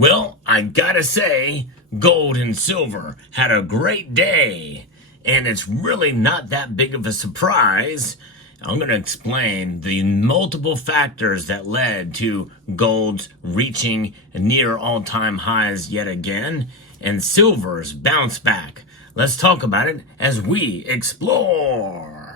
Well, I gotta say, gold and silver had a great day, and it's really not that big of a surprise. I'm going to explain the multiple factors that led to gold's reaching near all-time highs yet again, and silver's bounce back. Let's talk about it as we explore.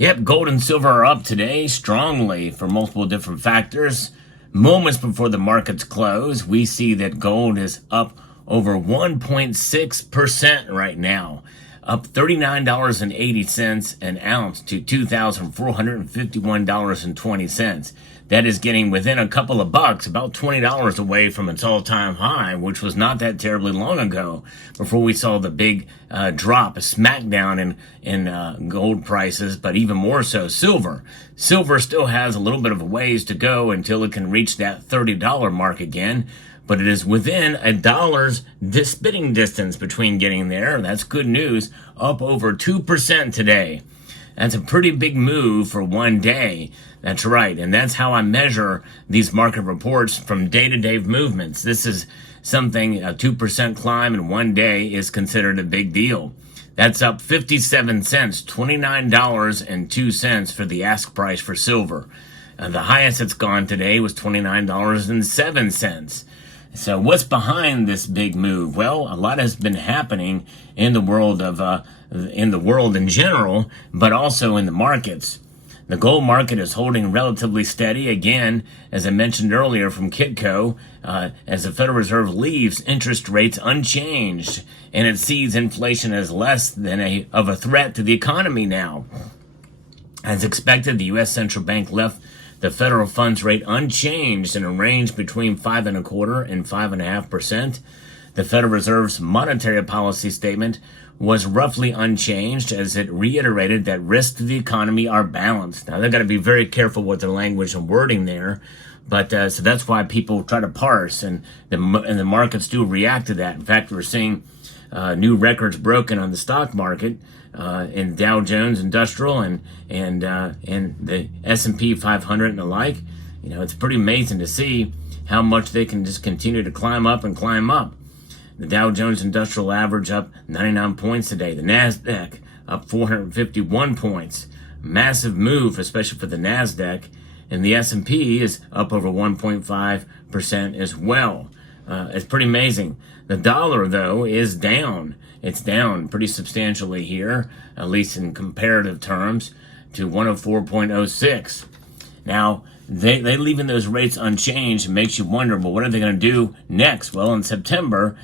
Yep, gold and silver are up today strongly for multiple different factors. Moments before the markets close, we see that gold is up over 1.6% right now, up $39.80 an ounce to $2,451.20. That is getting within a couple of bucks, about $20 away from its all-time high, which was not that terribly long ago before we saw the big drop, a smackdown in gold prices, but even more so silver. Silver still has a little bit of a ways to go until it can reach that $30 mark again, but it is within $1's spitting distance between getting there. That's good news, up over 2% today. That's a pretty big move for one day. That's right, and that's how I measure these market reports from day-to-day movements. This is something, a 2% climb in one day is considered a big deal. That's up 57 cents, $29.02 for the ask price for silver. The highest it's gone today was $29.07. So what's behind this big move? Well, a lot has been happening in the world in general, but also in the markets. The gold market is holding relatively steady again, as I mentioned earlier from Kitco, as the Federal Reserve leaves interest rates unchanged, and it sees inflation as less than of a threat to the economy now. As expected, the U.S. Central Bank left the federal funds rate unchanged in a range between 5.25% and 5.5%. The Federal Reserve's monetary policy statement was roughly unchanged as it reiterated that risks to the economy are balanced. Now, they've got to be very careful with their language and wording there, but so that's why people try to parse, and the markets do react to that. In fact, we're seeing new records broken on the stock market in Dow Jones Industrial and the S&P 500 and the like. You know, it's pretty amazing to see how much they can just continue to climb up and climb up. The Dow Jones Industrial Average up 99 points today. The NASDAQ up 451 points. Massive move, especially for the NASDAQ. And the S&P is up over 1.5% as well. It's pretty amazing. The dollar, though, is down. It's down pretty substantially here, at least in comparative terms, to 104.06. Now, they leaving those rates unchanged makes you wonder, well, what are they going to do next? Well, in September,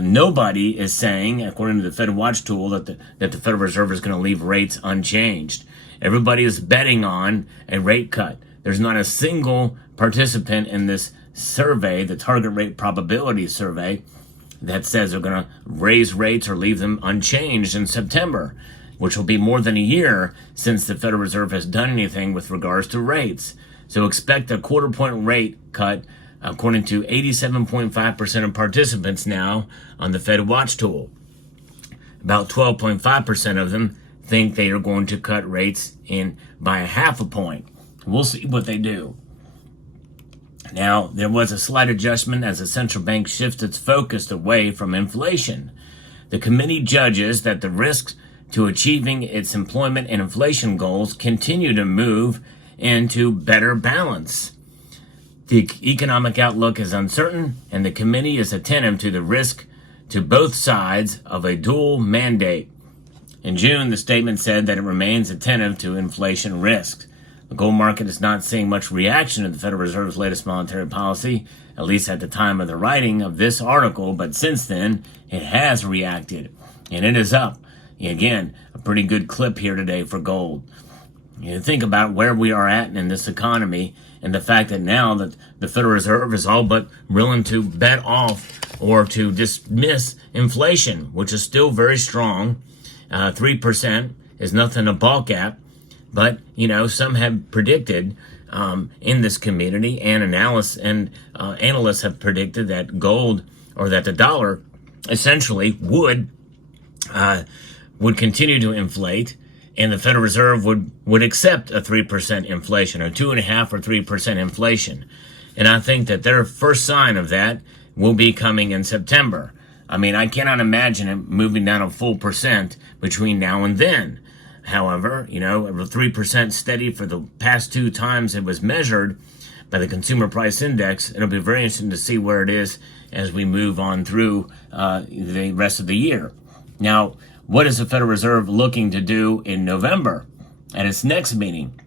nobody is saying, according to the Fed Watch tool, that the Federal Reserve is going to leave rates unchanged. Everybody is betting on a rate cut. There's not a single participant in this survey, the target rate probability survey, that says they're going to raise rates or leave them unchanged in September, which will be more than a year since the Federal Reserve has done anything with regards to rates. So expect a quarter-point rate cut, according to 87.5% of participants now on the Fed Watch tool. About 12.5% of them think they are going to cut rates in by 0.5 point. We'll see what they do. Now, there was a slight adjustment as the central bank shifts its focus away from inflation. The committee judges that the risks to achieving its employment and inflation goals continue to move into better balance. The economic outlook is uncertain, and the committee is attentive to the risk to both sides of a dual mandate. In June, the statement said that it remains attentive to inflation risks. The gold market is not seeing much reaction to the Federal Reserve's latest monetary policy, at least at the time of the writing of this article, but since then, it has reacted, and it is up. Again, a pretty good clip here today for gold. You think about where we are at in this economy and the fact that now that the Federal Reserve is all but willing to bet off or to dismiss inflation, which is still very strong. 3% is nothing to balk at. But, you know, some have predicted in this community, and analysts have predicted that gold, or that the dollar essentially would continue to inflate and the Federal Reserve would accept a 3% inflation, or 2.5% or 3% inflation. And I think that their first sign of that will be coming in September. I mean, I cannot imagine it moving down a full percent between now and then. However, 3% steady for the past 2 times it was measured by the Consumer Price Index. It'll be very interesting to see where it is as we move on through the rest of the year. Now, what is the Federal Reserve looking to do in November at its next meeting?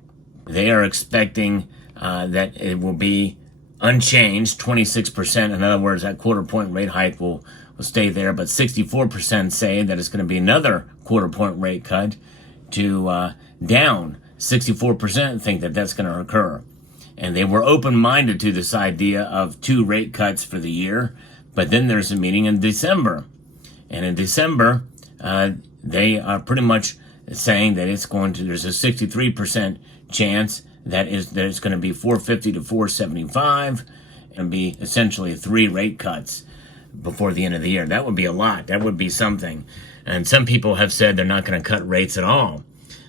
They are expecting that it will be unchanged, 26%. In other words, that quarter-point rate hike will stay there, but 64% say that it's going to be another quarter-point rate cut to down. 64% think that that's going to occur. And they were open-minded to this idea of 2 rate cuts for the year, but then there's a meeting in December. And in December, they are pretty much saying that there's a 63% chance that it's going to be 450 to 475, and be essentially 3 rate cuts before the end of the year. That would be a lot. That would be something. And some people have said they're not going to cut rates at all.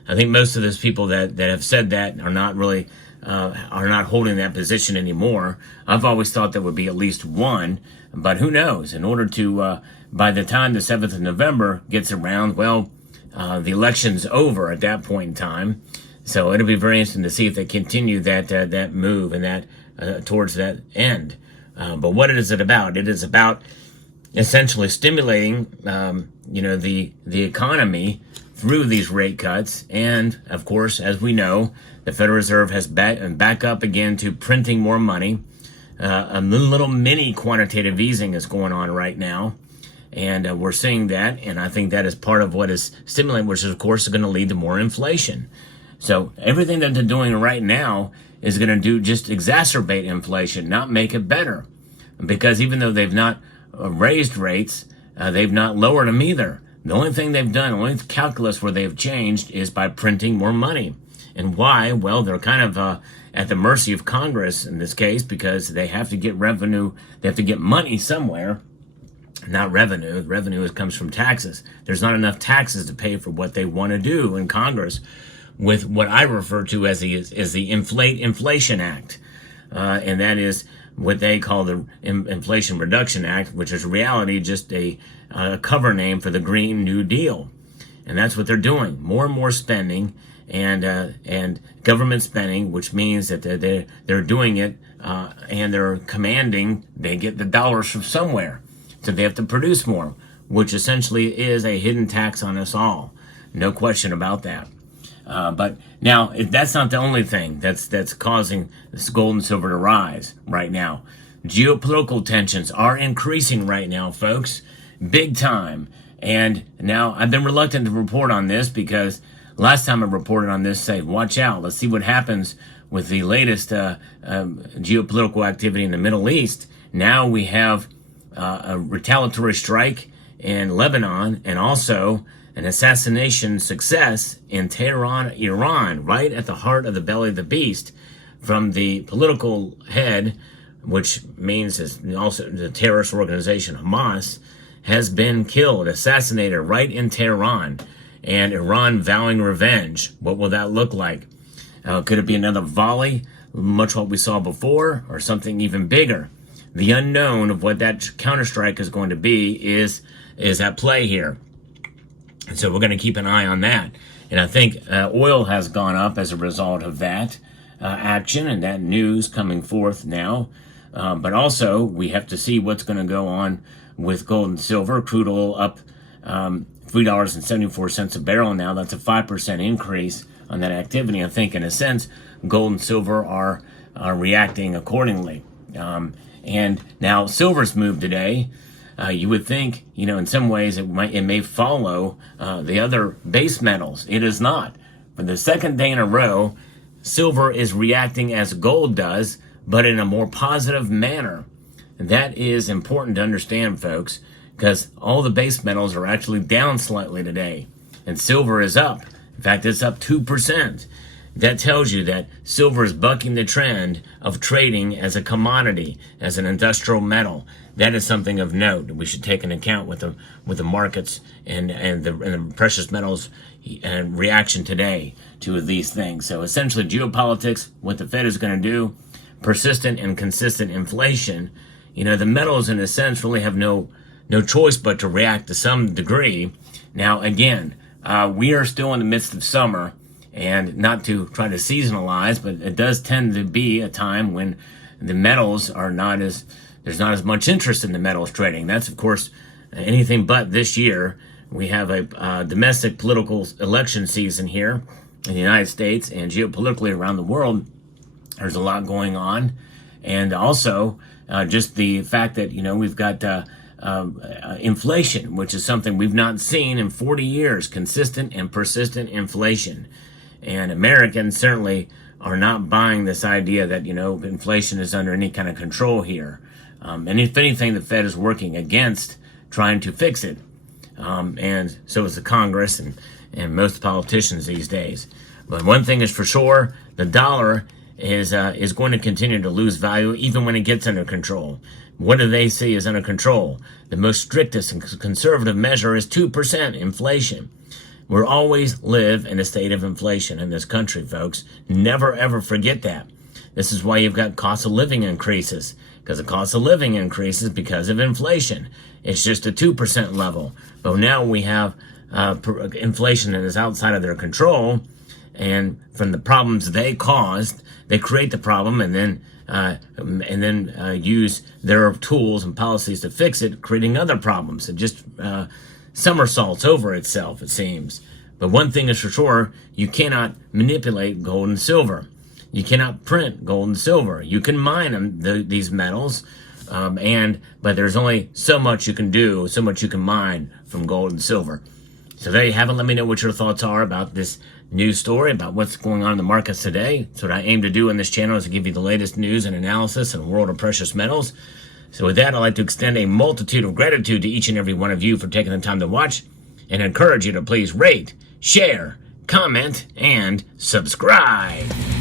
I think most of those people that have said that are not really are not holding that position anymore. I've always thought there would be at least 1, but who knows? In order to, by the time the 7th of November gets around, well, the election's over at that point in time. So it'll be very interesting to see if they continue that move and that towards that end. But what is it about? It is about essentially stimulating, the economy through these rate cuts. And of course, as we know, the Federal Reserve has back up again to printing more money. A little mini quantitative easing is going on right now. And we're seeing that. And I think that is part of what is stimulating, which is, of course, going to lead to more inflation. So everything that they're doing right now is going to just exacerbate inflation, not make it better. Because even though they've not raised rates, they've not lowered them either. The only thing they've done, the only calculus where they've changed is by printing more money. And why? Well, they're kind of at the mercy of Congress in this case, because they have to get revenue. They have to get money somewhere, not revenue. Revenue comes from taxes. There's not enough taxes to pay for what they want to do in Congress with what I refer to as the Inflation Act. And that is what they call the Inflation Reduction Act, which is in reality just a cover name for the Green New Deal. And that's what they're doing. More and more spending and government spending, which means that they're doing it and they're commanding they get the dollars from somewhere. So they have to produce more, which essentially is a hidden tax on us all. No question about that. But now, that's not the only thing that's causing this gold and silver to rise right now. Geopolitical tensions are increasing right now, folks, big time. And now I've been reluctant to report on this because last time I reported on this, say, watch out, let's see what happens with the latest geopolitical activity in the Middle East. Now we have a retaliatory strike in Lebanon, and also an assassination success in Tehran, Iran, right at the heart of the belly of the beast, from the political head, which means is also the terrorist organization Hamas, has been killed, assassinated right in Tehran, and Iran vowing revenge. What will that look like? Could it be another volley, much what we saw before, or something even bigger? The unknown of what that counterstrike is going to be is at play here. And so we're going to keep an eye on that. And I think oil has gone up as a result of that action and that news coming forth now. But also, we have to see what's going to go on with gold and silver. Crude oil up $3.74 a barrel now. That's a 5% increase on that activity. I think, in a sense, gold and silver are reacting accordingly. And now silver's moved today. You would think, in some ways it may follow the other base metals. It is not. For the second day in a row, silver is reacting as gold does, but in a more positive manner. And that is important to understand, folks, because all the base metals are actually down slightly today, and silver is up. In fact, it's up 2%. that tells you that silver is bucking the trend of trading as a commodity, as an industrial metal. That is something of note we should take into account with the markets and the precious metals and reaction today to these things. So essentially, geopolitics, what the Fed is going to do, persistent and consistent inflation. The metals in a sense really have no choice but to react to some degree. Now again, we are still in the midst of summer, and not to try to seasonalize, but it does tend to be a time when the metals are there's not as much interest in the metals trading. That's of course anything but this year. We have a domestic political election season here in the United States, and geopolitically around the world, there's a lot going on. And also just the fact that, we've got inflation, which is something we've not seen in 40 years, consistent and persistent inflation. And Americans certainly are not buying this idea that, inflation is under any kind of control here. And if anything, the Fed is working against trying to fix it. And so is the Congress and most politicians these days. But one thing is for sure, the dollar is going to continue to lose value even when it gets under control. What do they see as under control? The most strictest and conservative measure is 2% inflation. We'll always live in a state of inflation in this country, folks. Never, ever forget that. This is why you've got cost of living increases, because the cost of living increases because of inflation. It's just a 2% level. But now we have inflation that is outside of their control, and from the problems they caused, they create the problem and then use their tools and policies to fix it, creating other problems. It just somersaults over itself, it seems. But one thing is for sure, you cannot manipulate gold and silver. You cannot print gold and silver. You can mine them, these metals, but there's only so much you can do, so much you can mine from gold and silver. So there you have it. Let me know what your thoughts are about this news story, about what's going on in the markets today. So what I aim to do on this channel is to give you the latest news and analysis in the world of precious metals. So with that, I'd like to extend a multitude of gratitude to each and every one of you for taking the time to watch, and encourage you to please rate, share, comment, and subscribe.